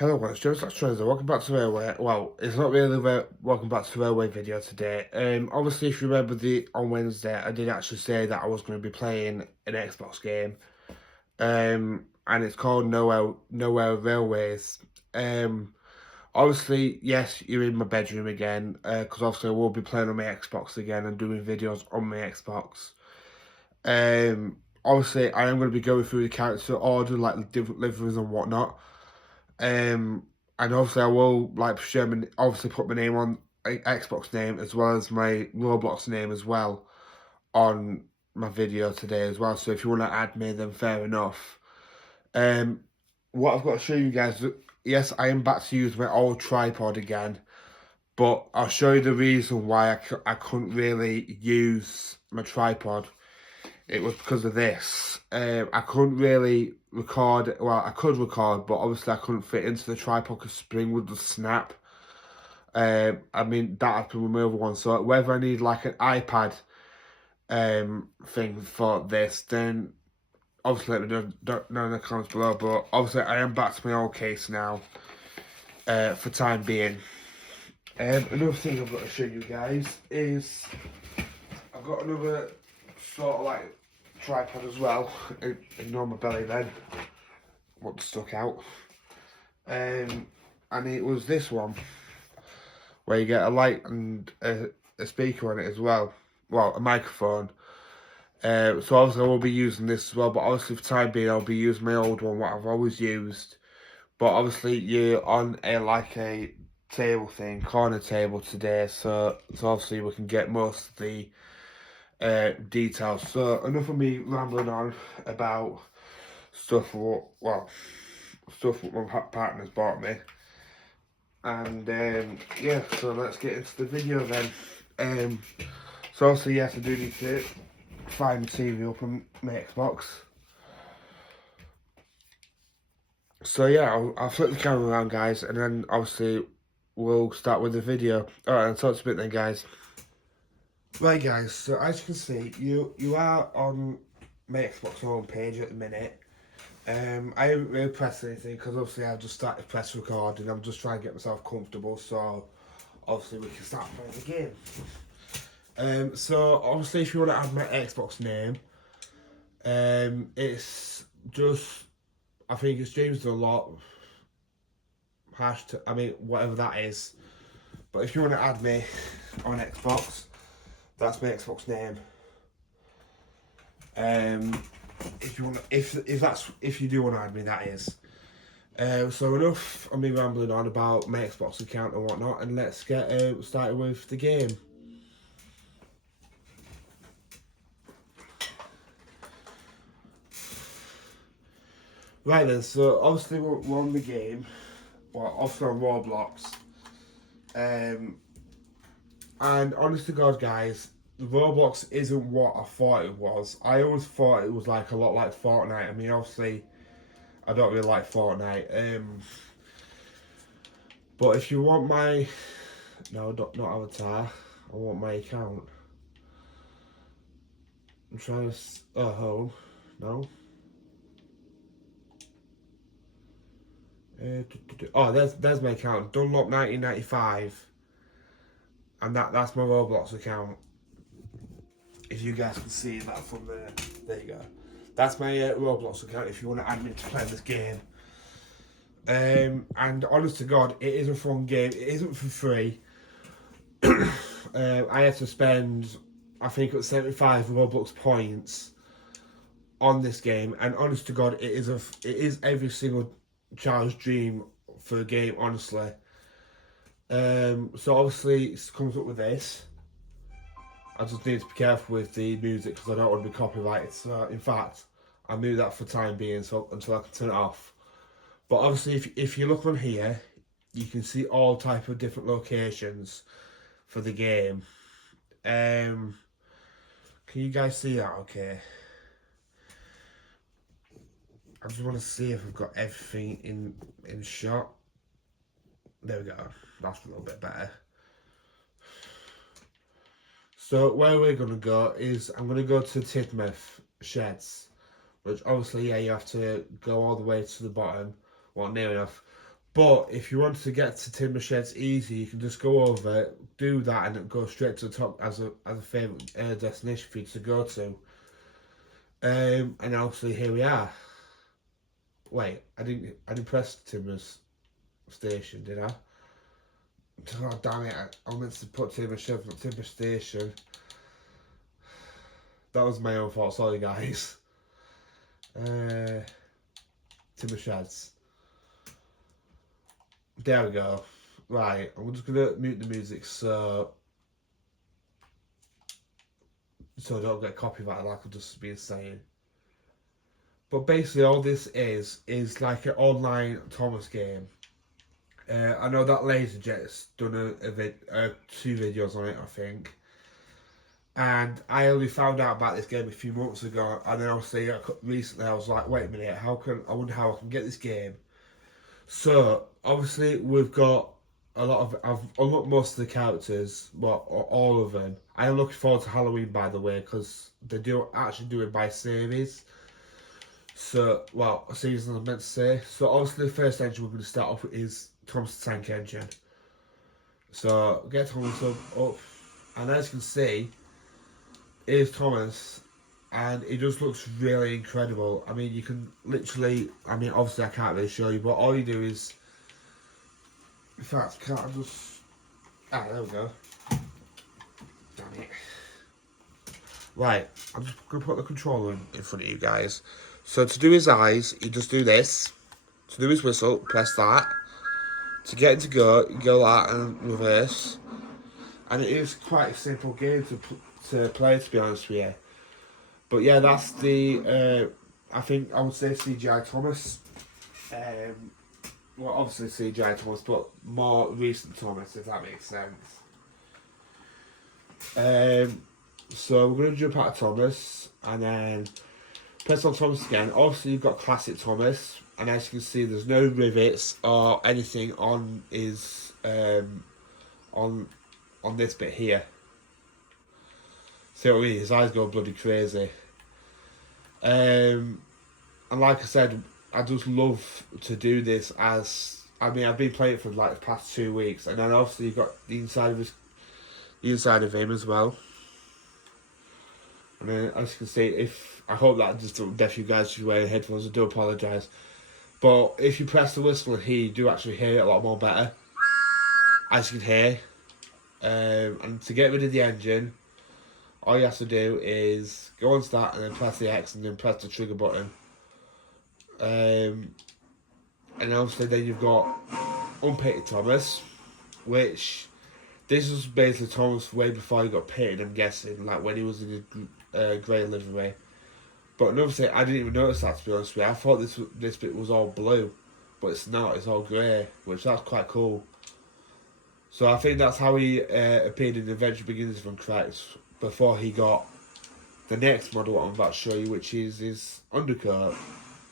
Hello, it's Joe Treasure. Welcome back to Railway. Well, it's not really welcome back to the Railway video today. Obviously, if you remember on Wednesday, I did actually say that I was going to be playing an Xbox game. And it's called Nowhere Railways. Obviously, yes, you're in my bedroom again, because obviously I will be playing on my Xbox again and doing videos on my Xbox. Obviously, I am going to be going through the character order, like the different liveries and whatnot. And obviously I will obviously put my name on Xbox name as well as my Roblox name as well on my video today as well. So if you want to add me, then fair enough. What I've got to show you guys, yes, I am back to use my old tripod again, but I'll show you the reason why I couldn't really use my tripod. It was because of this. I couldn't really record. Well, I could record, but obviously I couldn't fit into the tripod because spring would just snap. I mean, that happened with my other one. So whether I need like an iPad thing for this, then obviously let me know in the comments below. But obviously I am back to my old case now for time being. Another thing I've got to show you guys is I've got another sort of like tripod as well. Ignore my belly then, what stuck out. And it was this one where you get a light and a speaker on it as well. Well, a microphone. So obviously I will be using this as well, but obviously for time being I'll be using my old one, what I've always used. But obviously you're on a table thing, corner table today, so obviously we can get most of the details. So enough of me rambling on about stuff stuff what my partner's bought me. And yeah, so let's get into the video then. So obviously yes, I do need to find the TV up on my Xbox. So yeah, I'll flip the camera around, guys, and then obviously we'll start with the video. Alright, I'll talk to you a bit then, guys. Right, guys, so as you can see, you are on my Xbox homepage at the minute. I haven't really pressed anything because obviously I've just started press record and I'm just trying to get myself comfortable, so obviously we can start playing the game. So obviously if you want to add my Xbox name, it's just, I think it's James a lot, hashtag, I mean whatever that is, but if you want to add me on Xbox, that's my Xbox name. If you want, if you do want to add me, that is. So enough of me rambling on about my Xbox account and whatnot, and let's get started with the game. Right then, so obviously we're on the game, well, obviously on Roblox, and honest to God, guys, Roblox isn't what I thought it was. I always thought it was like a lot like Fortnite. I mean, obviously, I don't really like Fortnite. But if you want my, no, not avatar, I want my account. I'm trying to, home, no. Oh, there's my account, Dunlop 1995, and that's my Roblox account. If you guys can see that from there you go. That's my Roblox account if you want to add me to play this game. And honest to God, it is a fun game. It isn't for free. I had to spend, I think it was 75 Roblox points on this game, and honest to God, it is every single child's dream for a game, honestly. So obviously it comes up with this. I just need to be careful with the music because I don't want to be copyrighted. So in fact, I'll mute that for time being, so until I can turn it off. But obviously, if you look on here, you can see all type of different locations for the game. Can you guys see that? Okay. I just want to see if I've got everything in shot. There we go. That's a little bit better. So where we're going to go is, I'm going to go to Tidmouth Sheds, which obviously, yeah, you have to go all the way to the bottom, well, near enough. But if you want to get to Timber Sheds easy, you can just go over, do that, and go straight to the top as a favourite destination for you to go to. And obviously here we are. Wait, I didn't press Timbers Station, did I? Oh damn it! I meant to put Timber Sheds, not Timber Station. That was my own fault. Sorry, guys. Timber Sheds. There we go. Right, I'm just gonna mute the music so I don't get copyright like I've just been saying. But basically, all this is like an online Thomas game. I know that LaserJet's done two videos on it, I think. And I only found out about this game a few months ago, and then obviously recently I was like, wait a minute, I wonder how I can get this game. So obviously we've got I've unlocked most of the characters, well, all of them. I am looking forward to Halloween, by the way, because they do actually do it by series. So, well, a season I meant to say. So obviously the first engine we're going to start off with is Thomas the Tank Engine. So get Thomas up, and as you can see, here's Thomas, and it just looks really incredible. I mean, you can literally, I mean, obviously I can't really show you, but all you do is, in fact, can't I just, there we go. Damn it. Right, I'm just going to put the controller in front of you guys. So to do his eyes, you just do this. To do his whistle, press that. To get him to go, you go that and reverse. And it is quite a simple game to play, to be honest with you. But yeah, that's the, I think I would say CGI Thomas. Well, obviously CGI Thomas, but more recent Thomas, if that makes sense. So we're going to jump out of Thomas, and then press on Thomas again. Obviously you've got classic Thomas, and as you can see there's no rivets or anything on his, on this bit here. See what I mean? His eyes go bloody crazy. And like I said, I just love to do this as, I mean, I've been playing it for like the past 2 weeks, and then obviously you've got the inside of him as well. And then as you can see, I hope that just don't deaf you guys if you're wearing headphones, I do apologise. But if you press the whistle here, you do actually hear it a lot more better, as you can hear. And to get rid of the engine, all you have to do is go on start and then press the X and then press the trigger button. And obviously then you've got Unpainted Thomas, which this was basically Thomas way before he got painted, I'm guessing, like when he was in his grey livery. But another thing, I didn't even notice that, to be honest with you. I thought this bit was all blue, but it's not, it's all grey, which that's quite cool. So I think that's how he appeared in Adventure Begins, if I'm correct, before he got the next model I'm about to show you, which is his undercoat.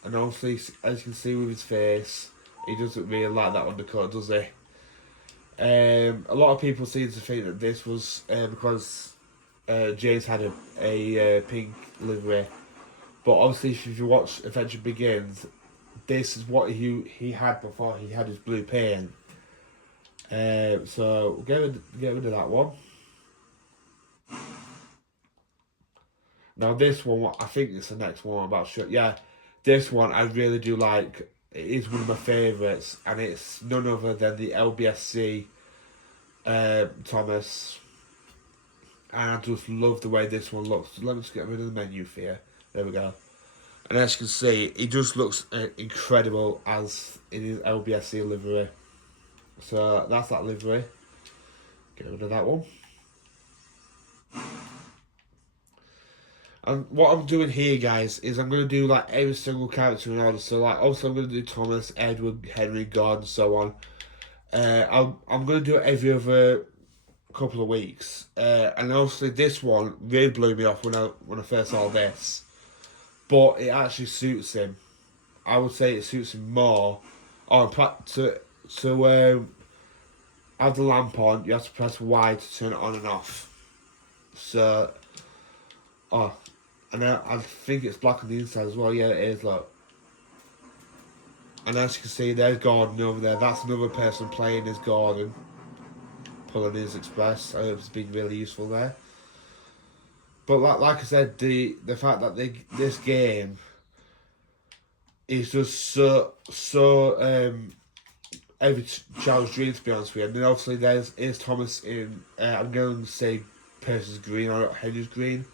And obviously, as you can see with his face, he doesn't really like that undercoat, does he? A lot of people seem to think that this was because James had a pink livery. But obviously, if you watch Adventure Begins, this is what he had before he had his blue paint. So get rid of that one. Now this one, I think it's the next one I'm about to show. Yeah, this one I really do like. It is one of my favourites, and it's none other than the LBSC Thomas. And I just love the way this one looks. So let me just get rid of the menu for you. There we go. And as you can see, he just looks incredible as in his LBSC livery. So that's that livery. Get rid of that one. And what I'm doing here, guys, is I'm going to do like every single character in order. So like, also I'm going to do Thomas, Edward, Henry, God, and so on. I'm going to do it every other couple of weeks. And obviously this one really blew me off when I first saw this. But it actually suits him. I would say it suits him more. To have the lamp on, you have to press Y to turn it on and off. So, and I think it's black on the inside as well. Yeah, it is. Look, And as you can see, there's Gordon over there. That's another person playing as Gordon. Pulling his express. I hope it's been really useful there. But like I said, the fact that this game is just so every child's dream, to be honest with you. And then obviously is Thomas in I'm going to say Percy's green or Henry's green.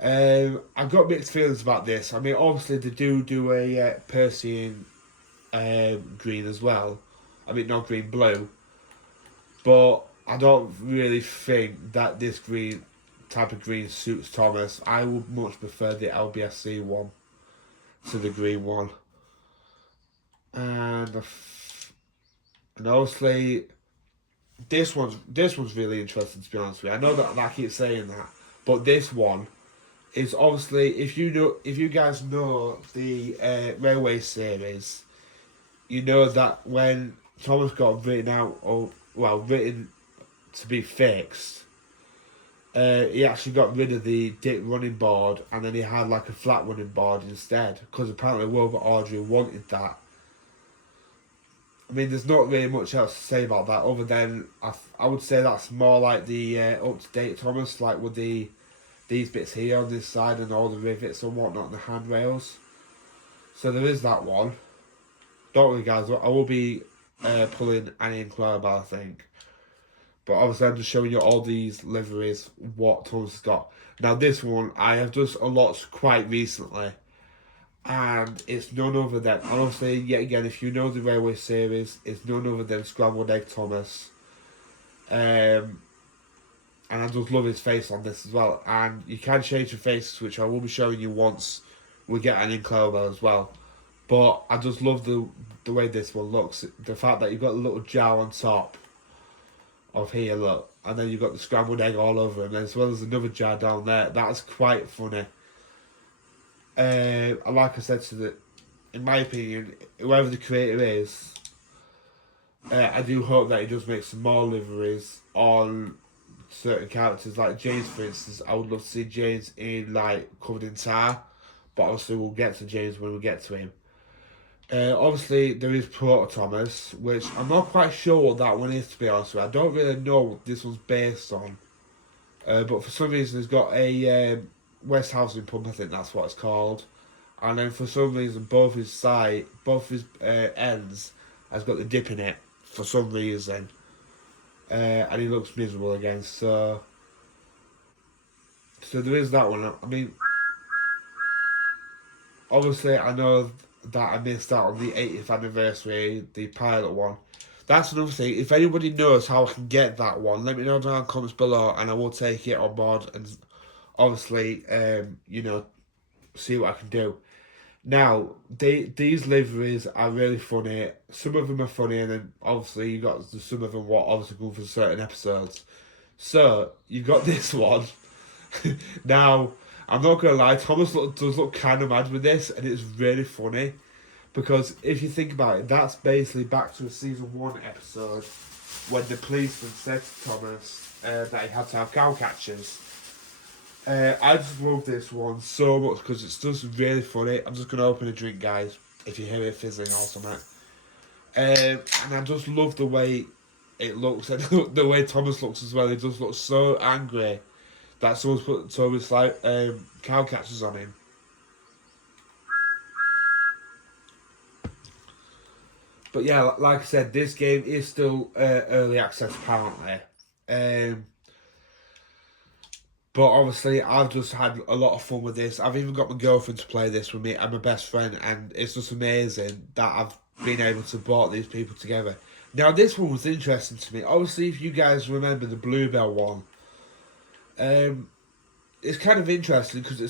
I've got mixed feelings about this. I mean, obviously they do a Percy in green as well. I mean, not green, blue. But I don't really think that this type of green suits Thomas. I would much prefer the LBSC one to the green one. And obviously this one's really interesting, to be honest with you. I know that I keep saying that, but this one is obviously, if you guys know the Railway series, you know that when Thomas got written to be fixed, he actually got rid of the dip running board, and then he had like a flat running board instead, because apparently Wilbur Audrey wanted that. I mean, there's not really much else to say about that other than I would say that's more like the up-to-date Thomas, like with these bits here on this side and all the rivets and whatnot and the handrails. So there is that one. Don't worry guys, I will be pulling Annie and Claire, I think. But obviously I'm just showing you all these liveries, what Thomas has got. Now this one, I have just unlocked quite recently. And it's none other than, honestly, yet again, if you know the Railway series, it's none other than Scrambled Egg Thomas. And I just love his face on this as well. And you can change your faces, which I will be showing you once we get an Incredible as well. But I just love the way this one looks. The fact that you've got a little jar on top of here, look. And then you've got the scrambled egg all over him, as well as another jar down there. That's quite funny. Like I said, in my opinion, whoever the creator is, I do hope that he does make some more liveries on certain characters. Like James, for instance, I would love to see James covered in tar, but obviously we'll get to James when we get to him. Obviously, there is Proto Thomas, which I'm not quite sure what that one is, to be honest with you. I don't really know what this one's based on. But for some reason, it's got a West Housing Pump, I think that's what it's called. And then for some reason, both his ends has got the dip in it, for some reason. And he looks miserable again, so there is that one. I mean, obviously, I know that I missed out on the 80th anniversary, the pilot one. That's another thing. If anybody knows how I can get that one, let me know down in the comments below, and I will take it on board and obviously, see what I can do. Now, these liveries are really funny. Some of them are funny, and then obviously you got some of them what obviously go for certain episodes. So you've got this one. Now, I'm not gonna lie, Thomas does look kind of mad with this, and it's really funny because if you think about it, that's basically back to a season 1 episode when the policeman said to Thomas that he had to have cow catchers. I just love this one so much because it's just really funny. I'm just gonna open a drink, guys, if you hear it fizzling or something. And I just love the way it looks and the way Thomas looks as well. He just looks so angry that someone's put Thomas cow catchers on him. But yeah, like I said, this game is still early access apparently. But obviously, I've just had a lot of fun with this. I've even got my girlfriend to play this with me and my best friend, and it's just amazing that I've been able to brought these people together. Now, this one was interesting to me. Obviously, if you guys remember the Bluebell one, it's kind of interesting because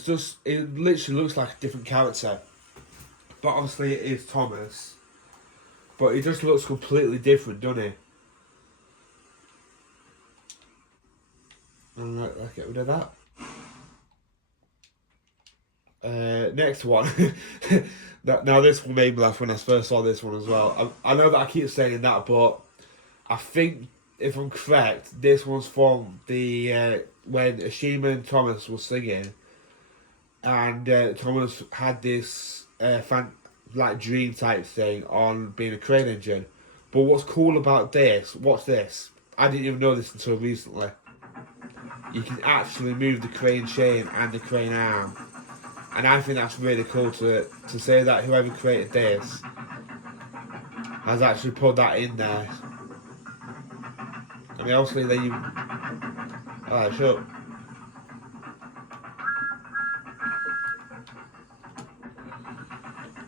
it literally looks like a different character. But obviously, it is Thomas. But he just looks completely different, doesn't he? Alright, let's get rid of that. Next one. Now this one made me laugh when I first saw this one as well. I know that I keep saying that, but I think, if I'm correct, this one's from the when Ashima and Thomas were singing, and Thomas had this like dream type thing on being a crane engine. But what's cool about this? Watch this. I didn't even know this until recently. You can actually move the crane chain and the crane arm, and I think that's really cool to say that whoever created this has actually put that in there. I mean, obviously, then you. Alright, shut up.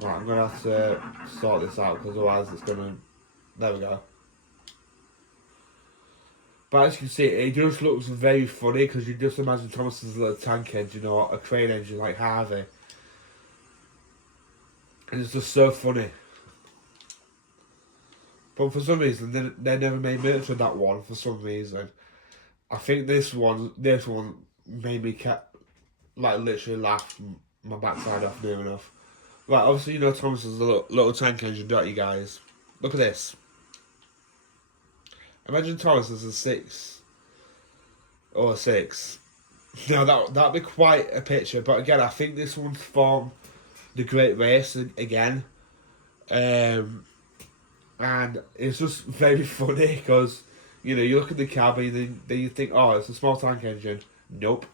Right, I'm gonna have to sort this out because otherwise it's gonna. There we go. But as you can see, it just looks very funny because you just imagine Thomas's little tank engine or a crane engine like Harvey. And it's just so funny. But for some reason, they never made merch of that one for some reason. I think this one made me like literally laugh my backside off near enough. Right, obviously you know Thomas's little tank engine, don't you guys? Look at this. Imagine Thomas as a 6 or a 6. Now that'd be quite a picture. But again, I think this one's from the Great Race again, and it's just very funny because you know you look at the cab and then you think, oh, it's a small tank engine. Nope.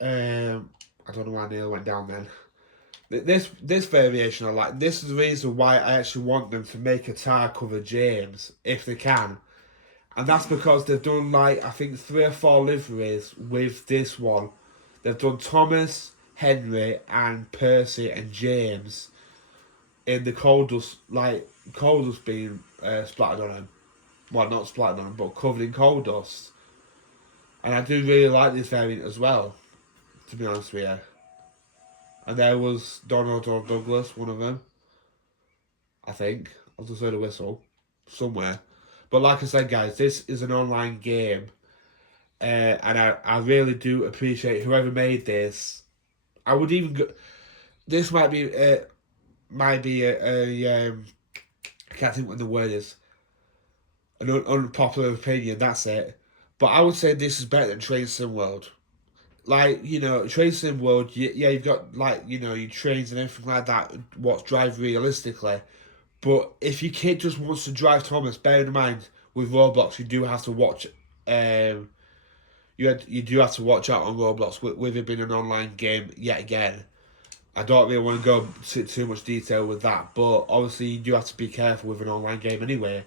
I don't know why Neil went down then. This variation I like. This is the reason why I actually want them to make a tire cover James if they can, and that's because they've done like I think 3 or 4 liveries with this one. They've done Thomas, Henry, and Percy and James in the coal dust, like coal dust being splattered on them. Well, not splattered on them, but covered in coal dust. And I do really like this variant as well, to be honest with you. And there was Donald or Douglas, one of them. I think. I've just heard a whistle. Somewhere. But like I said, guys, this is an online game. And I really do appreciate whoever made this. I would even go... This might be a I can't think what the word is. An unpopular opinion, that's it. But I would say this is better than Train Sim World. Like, you know, Train Sim World, yeah, you've got, like, you know, your trains and everything like that, what's drive realistically. But if your kid just wants to drive Thomas, bear in mind, with Roblox, you do have to watch, you do have to watch out on Roblox, with it being an online game yet again. I don't really want to go into too much detail with that, but obviously you do have to be careful with an online game anyway.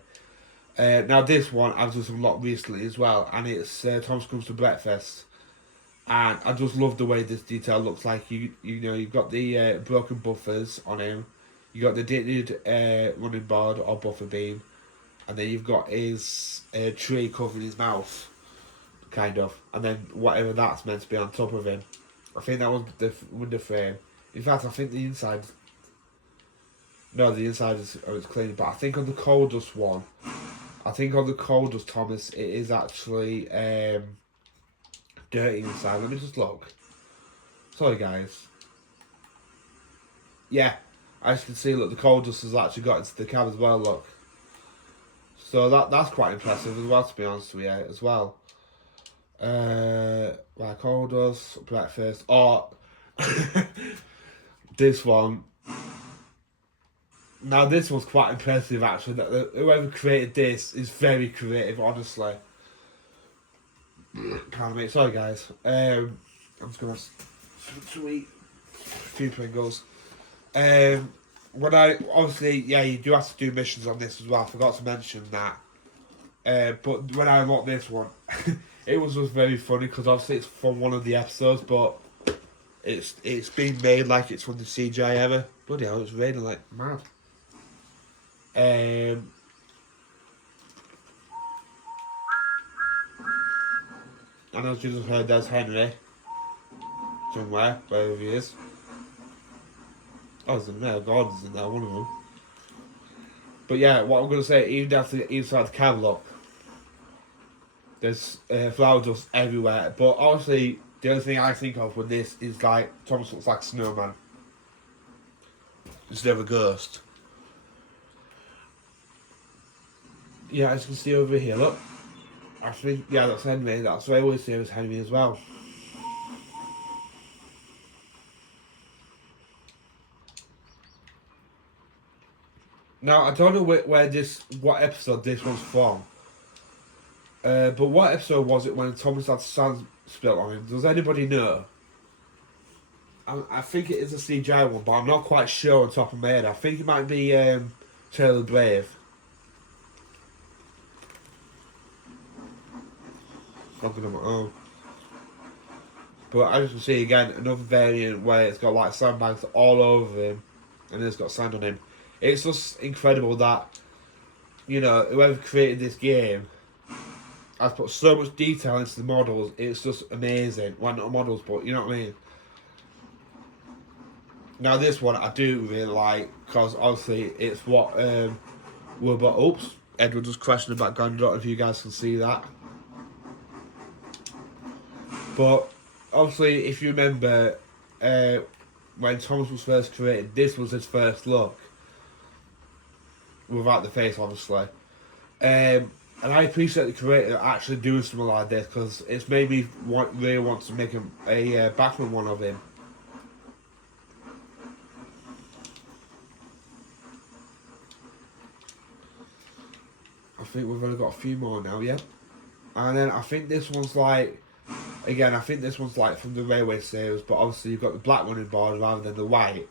Now this one I've just unlocked recently as well, and it's Thomas Comes to Breakfast. And I just love the way this detail looks like. You know, you've got the broken buffers on him. You got the detonated running board or buffer beam, and then you've got his tree covering his mouth, kind of, and then whatever that's meant to be on top of him. I think that was the window frame. In fact, I think the inside. No, the inside is it's clean, but I think on the coal dust one, I think on the coal dust Thomas, it is actually dirty inside. Let me just look. Sorry, guys. Yeah, as you can see, look, the coal dust has actually got into the cab as well. Look, so that's quite impressive as well, to be honest with you, as well. Right, coal dust breakfast. Or this one. Now this one's quite impressive actually. That whoever created this is very creative, honestly. Pardon me, sorry guys. I'm just gonna eat a few Pringles. When I obviously you do have to do missions on this as well. I forgot to mention that. But when I unlocked this one, it was just very funny because obviously it's from one of the episodes, but it's been made like it's from the CGI ever. Bloody hell, it's raining like mad. And as you just heard, there's Henry somewhere, wherever he is. Oh, there's a male gardens in there, one of them. But yeah, what I'm going to say, even down to the inside the cab, look, there's flower dust everywhere. But honestly, the only thing I think of with this is like Thomas looks like a snowman instead of a ghost. Yeah, as you can see over here, look. I think, yeah, that's Henry. That's what I always say was Henry as well. Now I don't know what episode this was from. But what episode was it when Thomas had sand spilt on him? Does anybody know? I think it is a CGI one, but I'm not quite sure on top of my head. I think it might be Taylor Brave. Looking on my own. But as you can see again, another variant where it's got like sandbags all over him, and it's got sand on him. It's just incredible that, you know, whoever created this game has put so much detail into the models. It's just amazing. Well, not models, but you know what I mean. Now this one I do really like because obviously it's what Robot. Oops, Edward just crashed in the background. I don't know if you guys can see that. But obviously, if you remember, when Thomas was first created, this was his first look. Without the face, obviously. And I appreciate the creator actually doing something like this because it's made me really want to make a Batman one of him. I think we've only got a few more now, yeah. And then I think this one's like, again, I think this one's like from the Railway series, but obviously you've got the black running board rather than the white.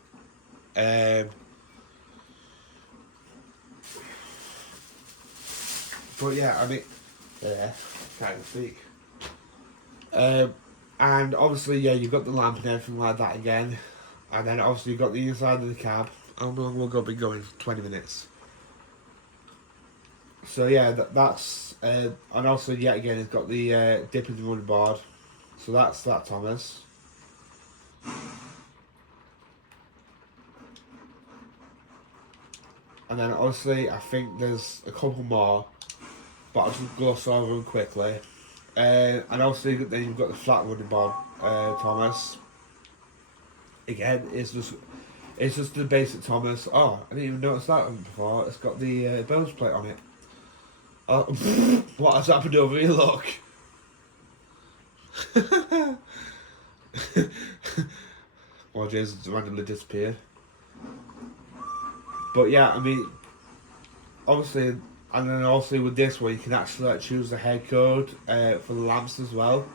But yeah, I mean, yeah, can't speak. And obviously, yeah, you've got the lamp and everything like that again. And then obviously you've got the inside of the cab. How long will go be going? 20 minutes. So yeah, that's and also yet again it's got the dip in the running board. So that's that, Thomas. And then obviously I think there's a couple more, but I'll just gloss over them quickly. And obviously then you've got the flat running board, Thomas. Again, it's just the basic Thomas. Oh, I didn't even notice that one before. It's got the bonus plate on it. Oh, what has happened over here? Look. Well, Jason's randomly disappeared. But yeah, I mean, obviously, and then also with this one, you can actually like, choose the head code for the lamps as well.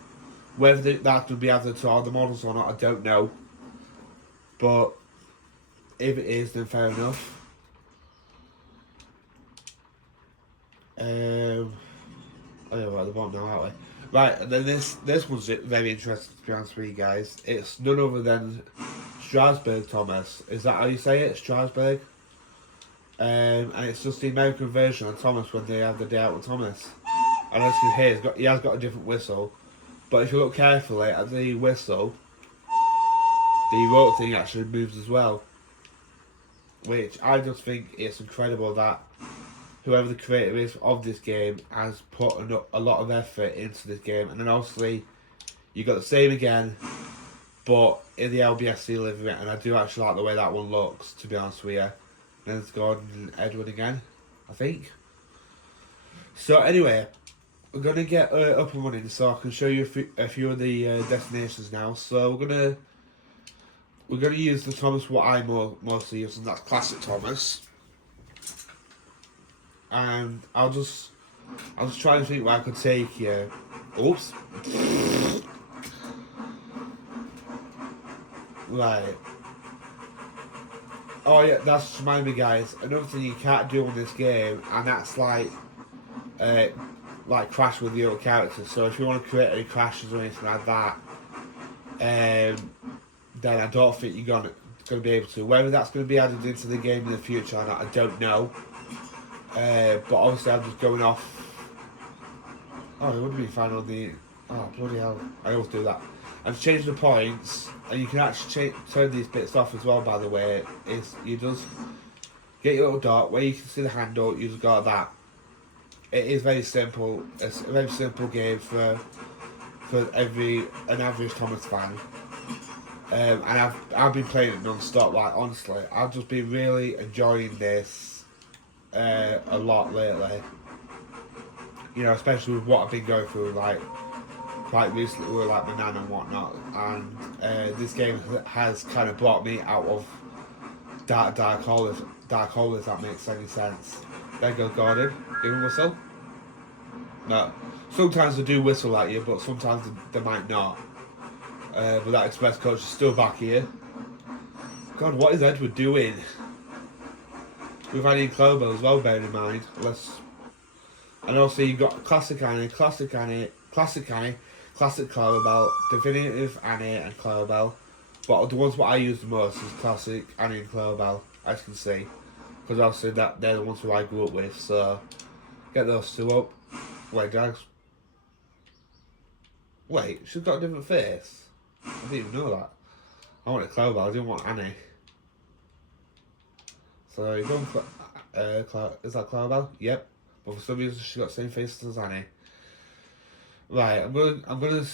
Whether that would be added to all the models or not, I don't know. But if it is, then fair enough. Oh yeah, we're at the bottom now, aren't we? Right, and then this one's very interesting to be honest with you guys. It's none other than Strasbourg Thomas. Is that how you say it? Strasbourg? And it's just the American version of Thomas when they have the day out with Thomas. And as you can hear, he has got a different whistle. But if you look carefully at the whistle, the rope thing actually moves as well. Which I just think it's incredible that whoever the creator is of this game has put a lot of effort into this game. And then obviously, you got the same again, but in the LBSC livery, and I do actually like the way that one looks, to be honest with you. Then it's Gordon and Edward again, I think. So anyway, we're going to get up and running so I can show you a few of the destinations now. So we're going to use the Thomas what I mostly use, and that's classic Thomas. And I'll just try and think where I could take you. Oops. Right. Oh yeah, that's remind me, guys. Another thing you can't do in this game, and that's like crash with the other characters. So if you want to create any crashes or anything like that, then I don't think you're gonna be able to. Whether that's going to be added into the game in the future or not, I don't know. But obviously I'm just going off. Oh, it would be fine on the. Oh bloody hell! I always do that. And change the points, and you can actually turn these bits off as well. By the way, you just get your little dot where you can see the handle. You just got that. It is very simple. It's a very simple game for an average Thomas fan. And I've been playing it non-stop. Like honestly, I've just been really enjoying this a lot lately. You know, especially with what I've been going through, like quite recently with like my nan and whatnot. And this game has kind of brought me out of dark hole, if that makes any sense. There goes Gordon. Give him a whistle. No. Sometimes they do whistle at you, but sometimes they might not. But that express coach is still back here. God, what is Edward doing? We've had in Clobo as well, bear in mind. And also you've got Classic Annie, Classic Clarabelle, Definitive Annie and Clarabelle. But the ones what I use the most is Classic Annie and Clarabelle, as you can see. Because obviously they're the ones who I grew up with, so get those two up. Wait, guys. Wait, she's got a different face. I didn't even know that. I wanted Clarabelle, I didn't want Annie. So you're going is that Clarabelle? Yep. But for some reason she got the same face as Annie. Right, I'm gonna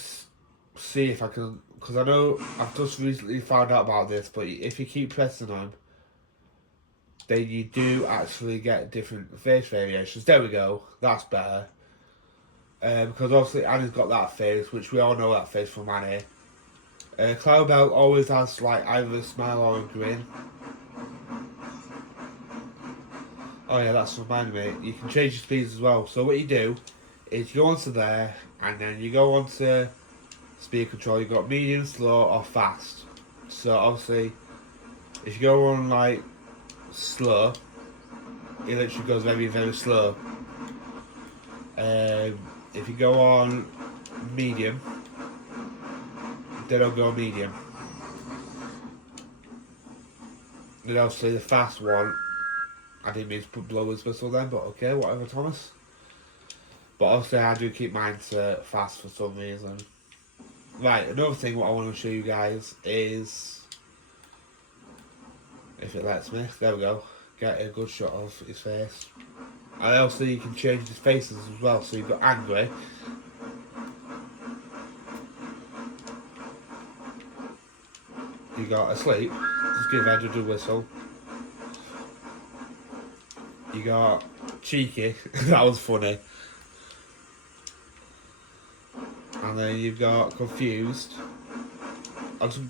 see if I can, because I know I've just recently found out about this, but if you keep pressing on, then you do actually get different face variations. There we go, that's better. Because obviously Annie's got that face, which we all know that face from Annie. Clarabelle always has like either a smile or a grin. Oh yeah, that's reminding me. You can change your speeds as well. So what you do is you go onto there, and then you go onto speed control. You got medium, slow, or fast. So obviously, if you go on like slow, it literally goes very, very slow. If you go on medium, they don't go medium. Then obviously the fast one, I didn't mean to put blower's whistle then, but okay, whatever, Thomas. But obviously I do keep mine to fast for some reason. Right, another thing what I want to show you guys is, if it lets me, there we go, get a good shot of his face. And also you can change his faces as well, so you've got angry. You got asleep, just give Edward a whistle. You got cheeky, that was funny. And then you've got confused. I'll just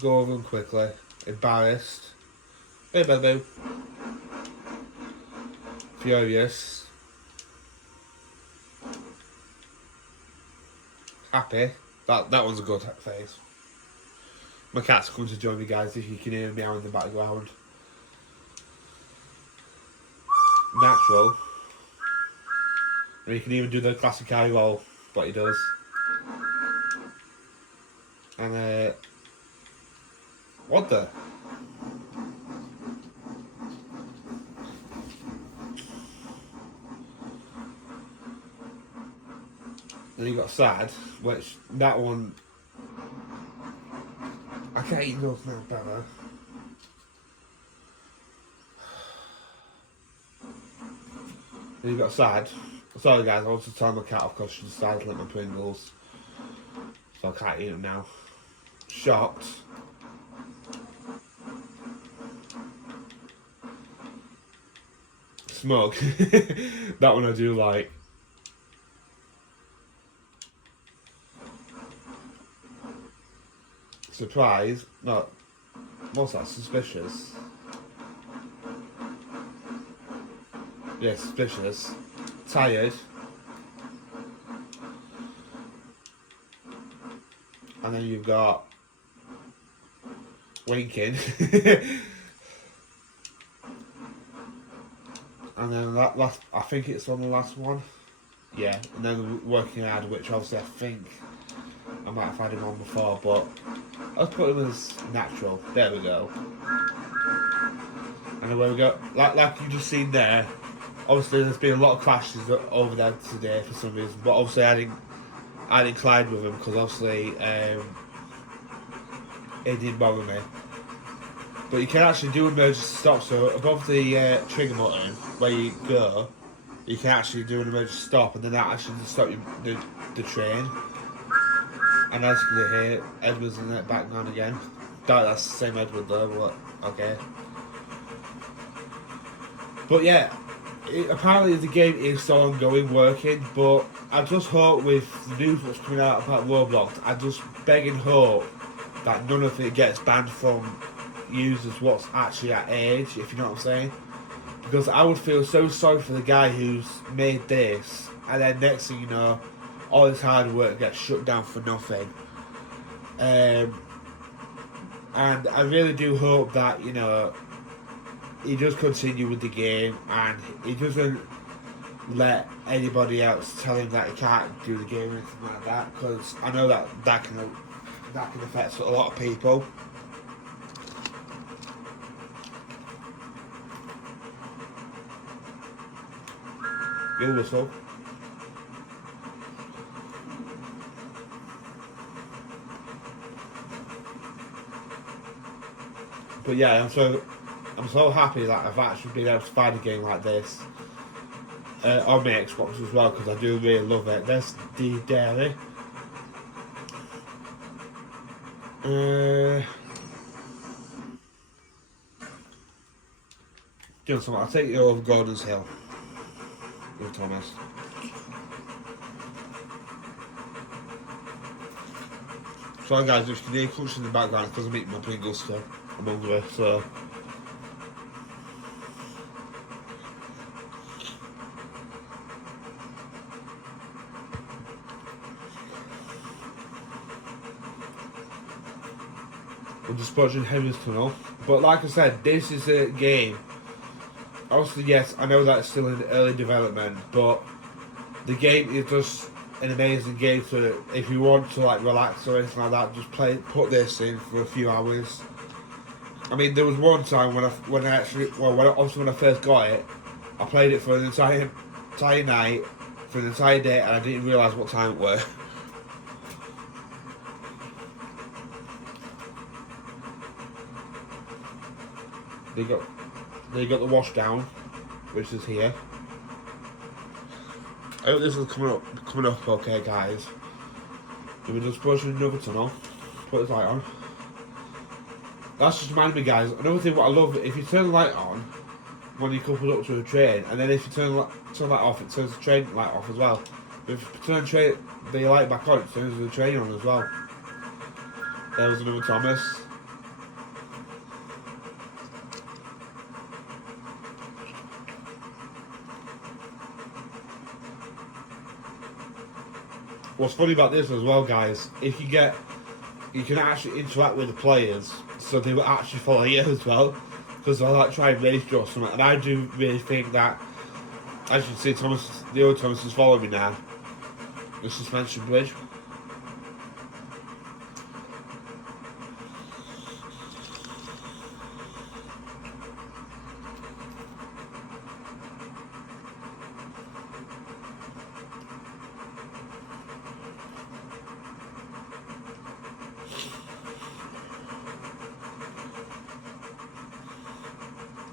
go over them quickly. Embarrassed. Hey, boo. Furious. Happy. That one's a good face. My cat's coming to join me, guys, if you can hear me out in the background. Natural. And you can even do the classic eye roll, what he does. And what the? Then you got sad, which that one I can't eat those now, better. Then you got sad. Sorry guys, I want to turn my cat off because she decided to lick my Pringles. So I can't eat them now. Shocked. Smug. That one I do like. Surprise. No. What's that? Suspicious. Yeah, suspicious. Tired. And then you've got winking. And then that last, I think it's on the last one. Yeah, and then working hard, which obviously I think I might have had him on before, but let's put him as natural. There we go. And away we go. Like you just seen there, obviously there's been a lot of clashes over there today for some reason, but obviously I didn't collide with him because obviously it didn't bother me. But you can actually do emergency stop, so above the trigger button where you go, you can actually do an emergency stop, and then that actually just stop the train. And as you can hear, Edward's in the background again. That's the same Edward though, but okay. But yeah, apparently the game is still ongoing, working, but I just hope with the news that's coming out about Roblox, I just beg and hope that none of it gets banned from used as what's actually at age, if you know what I'm saying. Because I would feel so sorry for the guy who's made this, and then next thing you know, all his hard work gets shut down for nothing. And I really do hope that, you know, he does continue with the game and he doesn't let anybody else tell him that he can't do the game or anything like that, because I know that can affect a lot of people. You whistle. But yeah, I'm so happy that I've actually been able to find a game like this on my Xbox as well, because I do really love it. There's the dairy. Doing something. I'll take you over Gordon's Hill with Thomas. Sorry guys, if you can hear crunch in the background, because I'm eating my Pringles still. I'm hungry, so. We're just watching Henry's Tunnel. But like I said, this is a game. Obviously, yes, I know that it's still in early development, but the game is just an amazing game. So if you want to like relax or anything like that, just put this in for a few hours. I mean, there was one time when I first got it, I played it for an entire night, for an entire day, and I didn't realise what time it was. They got the wash down, which is here. I hope this is coming up okay, guys. We just push in another tunnel, put this light on. That's just reminded me, guys, another thing what I love, if you turn the light on when you couple up to a train, and then if you turn the light off, it turns the train light off as well. If you turn the light back on, it turns the train on as well. There was another Thomas. What's funny about this as well, guys, you can actually interact with the players, so they will actually follow you as well, because they'll like try and race you or something. And I do really think that, as you can see, the old Thomas is following me now. The suspension bridge.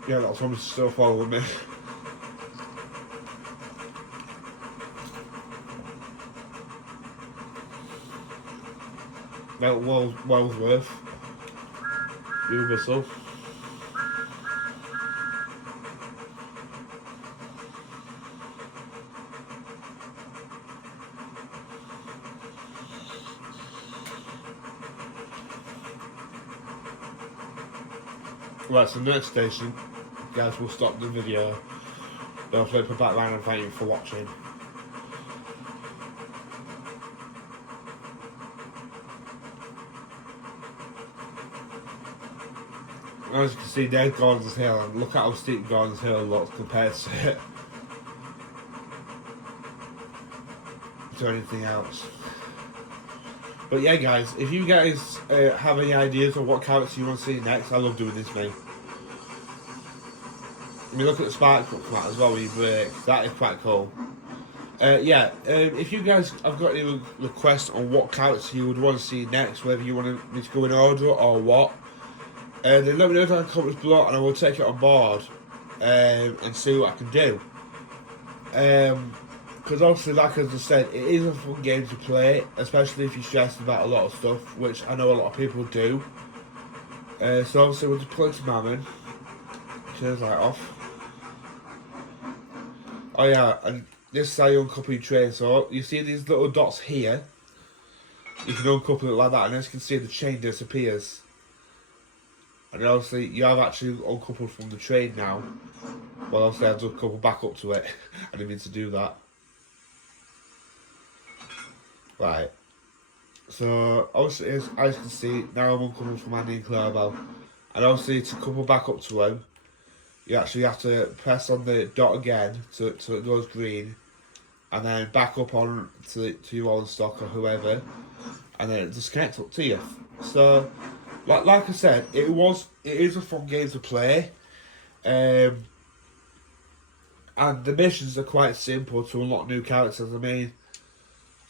Yeah, that Thomas is still following me. Wellsworth. You whistle. Right, so the next station, guys, we'll stop the video. I'll flip it back round and thank you for watching. As you can see, there's Gordon's Hill, and look at how steep Gordon's Hill looks compared to anything else. But yeah, guys, if you guys have any ideas of what character you want to see next, I love doing this, mate. I mean, look at the spark from that as well when you break. That is quite cool. If you guys have got any requests on what character you would want to see next, whether you want me to go in order or what, then let me know down in the comments below, and I will take it on board and see what I can do. Because obviously, like as I said, it is a fun game to play, especially if you're stressed about a lot of stuff, which I know a lot of people do. So obviously, we'll just plug some mammon. Turn the light off. Oh yeah, and this is how you uncouple your train. So you see these little dots here. You can uncouple it like that, and as you can see, the chain disappears. And then obviously you have actually uncoupled from the train now. Well, obviously I've just coupled back up to it. I didn't mean to do that. Right. So obviously, as you can see, now I'm uncoupled from Andy and Clarabelle. And obviously to couple back up to him, you actually have to press on the dot again so it goes green. And then back up on to your own stock or whoever. And then it just connects up to you. So, like I said, it is a fun game to play. And the missions are quite simple to unlock new characters. I mean,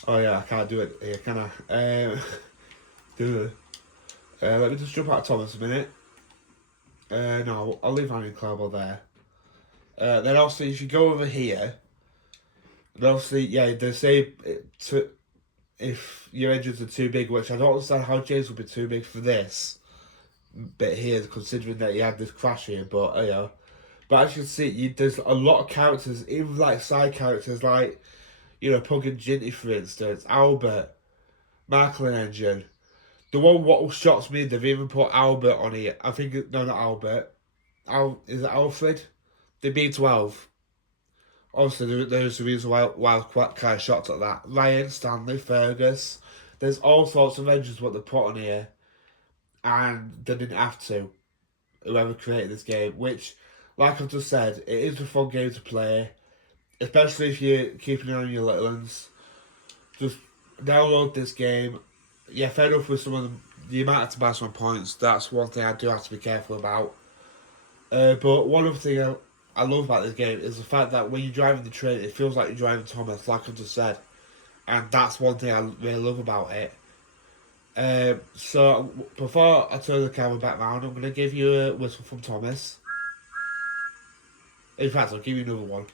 oh yeah, I can't do it here, can I? Let me just jump out of Thomas a minute. No, I'll leave Annie and Clarabelle there. Then obviously, if you go over here, and obviously, yeah, they say if your engines are too big, which I don't understand how James would be too big for this bit here, considering that he had this crash here, but you know. But as you can see, there's a lot of characters, even like side characters, like, you know, Pug and Ginty, for instance, Albert, Marklin engine. The one what shocks me, they've even put Albert on here. I think, no, not Albert. Is it Alfred? The B12. Obviously, there's a reason why I was quite kind of shocked at that. Ryan, Stanley, Fergus. There's all sorts of engines what they put on here. And they didn't have to. Whoever created this game. Which, like I've just said, it is a fun game to play. Especially if you're keeping an eye on your little ones. Just download this game. Yeah, fair enough with some of the amount of maximum points. That's one thing I do have to be careful about. But one other thing I love about this game is the fact that when you're driving the train, it feels like you're driving Thomas, like I just said. And that's one thing I really love about it. So, before I turn the camera back round, I'm going to give you a whistle from Thomas. In fact, I'll give you another one.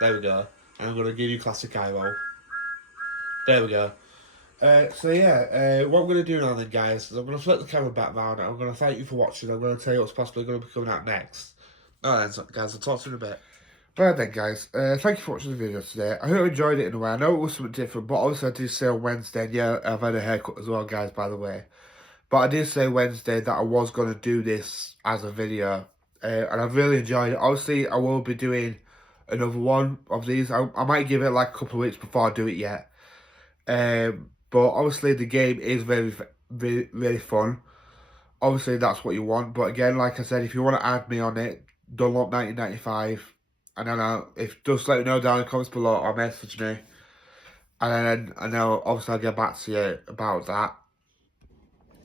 There we go. And I'm going to give you classic eye roll. There we go. So yeah, what I'm going to do now then, guys, is I'm going to flip the camera back round. I'm going to thank you for watching. I'm going to tell you what's possibly going to be coming out next. Alright then, guys, I'll talk to you in a bit. Right then, guys, thank you for watching the video today. I hope you enjoyed it in a way. I know it was something different, but obviously I did say on Wednesday, and yeah, I've had a haircut as well, guys, by the way. But I did say Wednesday that I was going to do this as a video, and I've really enjoyed it. Obviously, I will be doing another one of these. I might give it like a couple of weeks before I do it yet. But obviously the game is really fun. Obviously that's what you want. But again, like I said, if you want to add me on it, Dunlop 1995. And then just let me know down in the comments below or message me. And then I know obviously I'll get back to you about that.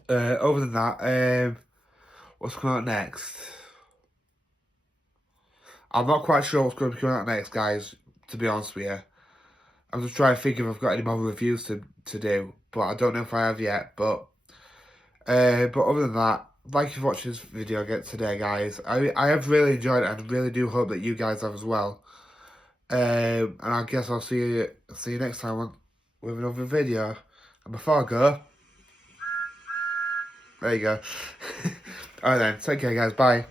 Other than that, what's coming out next? I'm not quite sure what's going to be coming out next, guys, to be honest with you. I'm just trying to think if I've got any more reviews to do, but I don't know if I have yet. But other than that, thank you for watching this video again today, guys. I have really enjoyed it, and I really do hope that you guys have as well. And I guess I'll see you next time with another video. And before I go, there you go. Alright then, take care, guys. Bye.